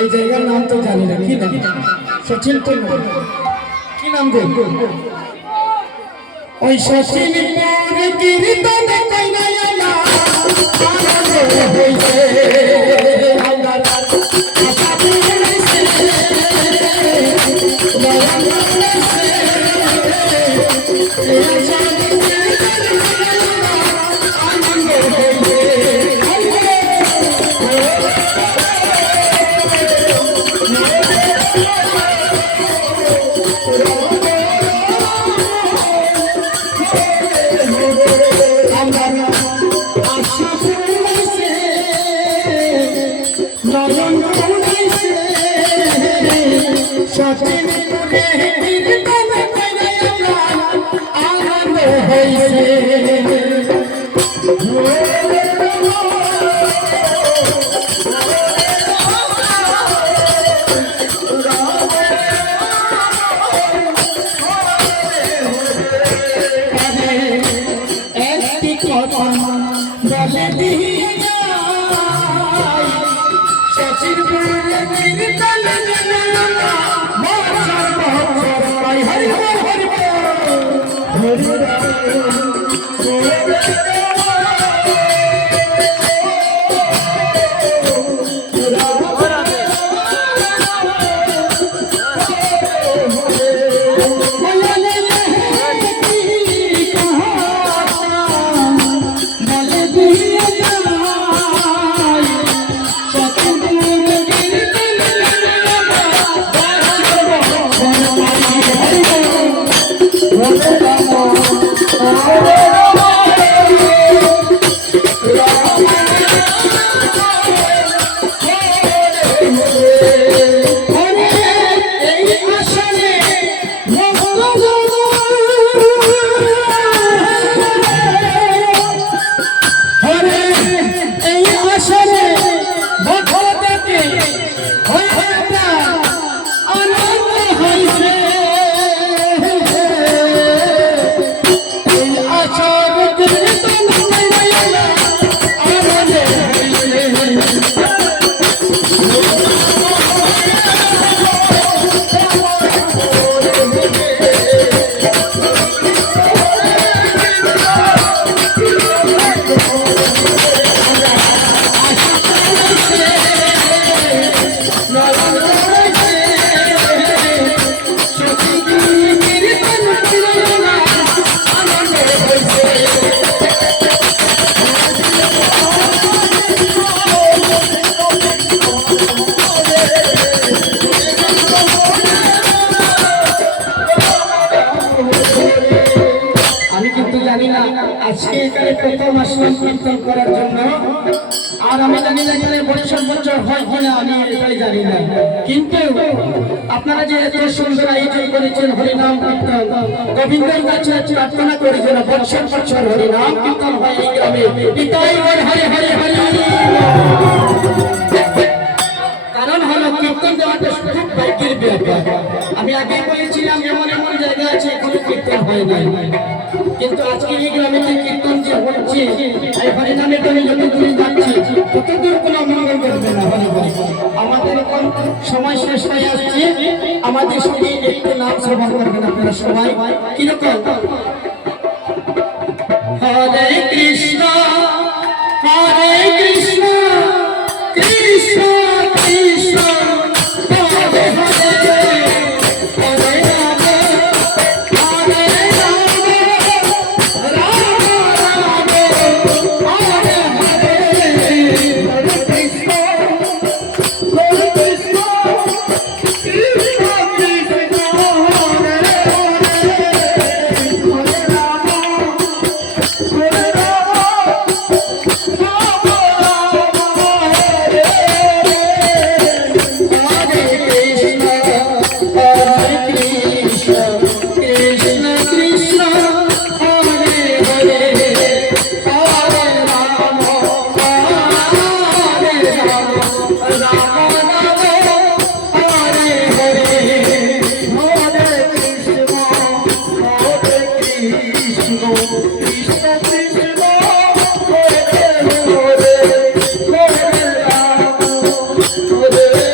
এই জায়গার নাম তো জানি না, কি নাম? সচিন তেন্ডুলকর। কি নাম গো? ওই সচিন কীর্তন কইনা না আনন্দ হইছে আল্লাহ সচিন কীর্তন কইনা আনন্দ হইছে একটি কথা বলে দিয়ে যায় সচিন কীর্তন হরি হরি আজকে এখানে প্রথম আসলাম কীর্তন করার জন্য। আর আমি জানি না এখানে বছর বছর হয় কিনা, আমি এটাই জানি না। কিন্তু আপনারা যে এত সুন্দর আয়োজন করেছেন হরিনাম কীর্তন, গোবিন্দের কাছে প্রার্থনা করি যেন বছর বছর হরিনাম কীর্তন হয় এই গ্রামে। পিতাই হরে হরে হরে হরে। কারণ হলো কীর্তন দেওয়াটা খুব ভাগ্যের ব্যাপার। আমি আগে বলেছিলাম এমন এমন জায়গা আছে এখনো কীর্তন হয় নাই, কিন্তু আজকে এই গ্রামে কীর্তন যে হচ্ছে এই হরিনামের জন্য যতদূর যাচ্ছি ততদূর কোনো মঙ্গল করবে না। আমাদের এখন সময় শেষ হয়ে আসছে, আমাদের সঙ্গে একটু নাম শ্রবণ করবেন আপনারা সবাই। কিরকম? হরে কৃষ্ণ হরে কৃষ্ণ কৃষ্ণ কৃষ্ণ হরে হরে হরে রাম হরে রাম রাম রাম হরে হরে হরে কৃষ্ণ হরে কৃষ্ণ কৃষ্ণ কৃষ্ণ হরে হরে হরে রাম হরে Hare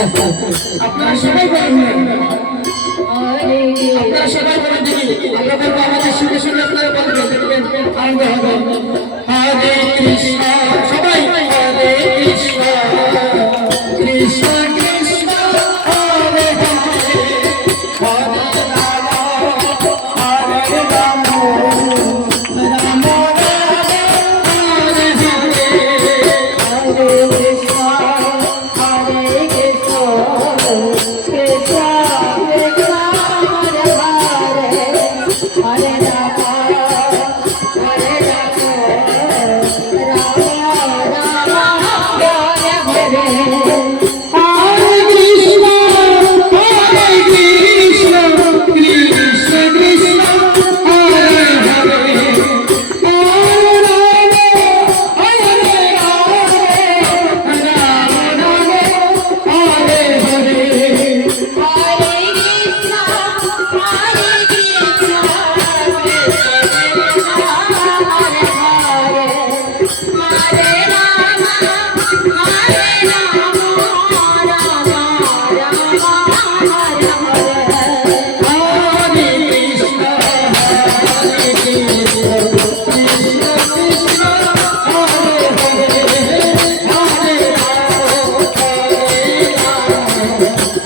আস্তে আপনারা সবাই বলেন আপনারা সবাই বলেন দেখি আমরা বলবো আমাদের সঙ্গে সঙ্গে আপনারা বলবেন দেখবেন আনন্দ হবে হরে কৃষ্ণ সবাই হরে কৃষ্ণ কৃষ্ণ কৃষ্ণ হরে হরে হরে রাম হরে Ram Ram Ram Hare Hare Hare Krishna, Hare Krishna, Krishna Krishna, Hare Hare, Hare Rama, Hare Rama, Rama Rama, Hare Hare. Hare Krishna, Hare Krishna, Krishna Krishna, Hare Hare, Hare Rama, Hare Rama, Rama Rama, Hare Hare. Hare Krishna, Hare Krishna, Krishna Hare Hare, Hare Rama, Hare Rama, Rama Rama, Hare Hare. Hare Krishna, Hare Krishna, Krishna Krishna, Hare Hare, Hare Rama, Hare Rama,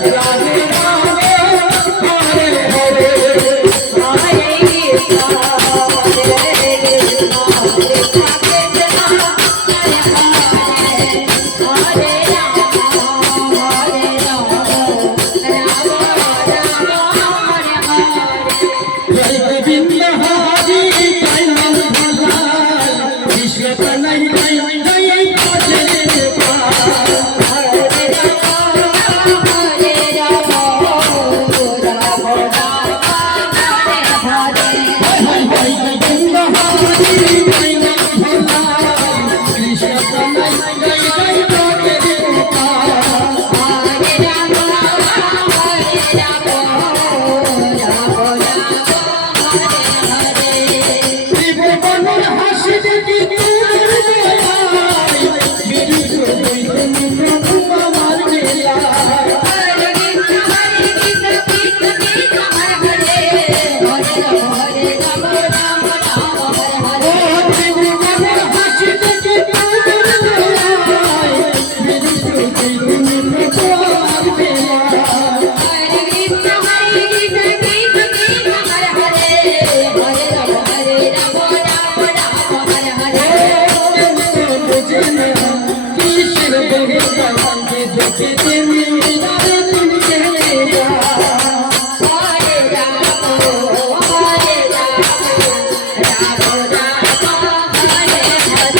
Rame Rame, Hare Hare. जय गोविंद हरि जय नंदलाल कृष्ण कन्हैया जय जय गोपाल जय गोविंद हरि जय नंदलाल कृष्ण कन्हैया जय जय गोपाल জীবনের হাসি দেখি আমার বেলা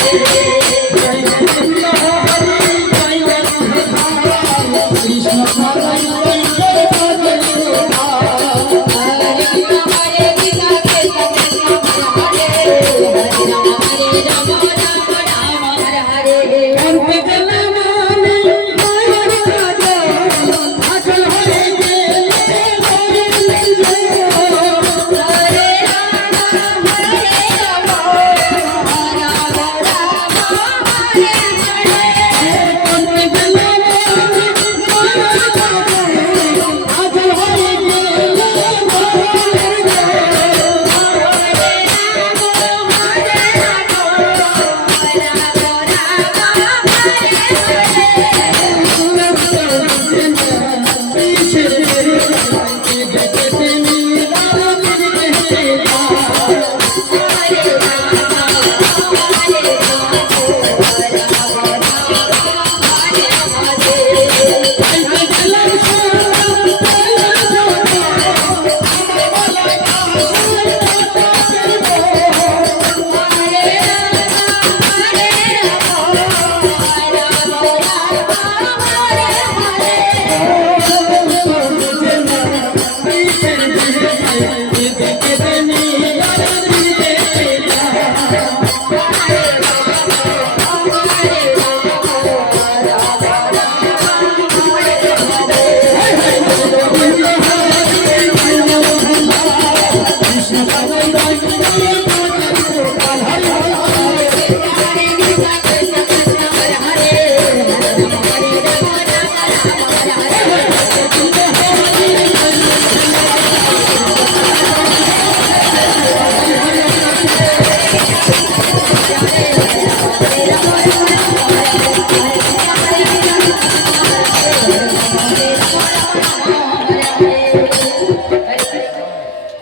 Hare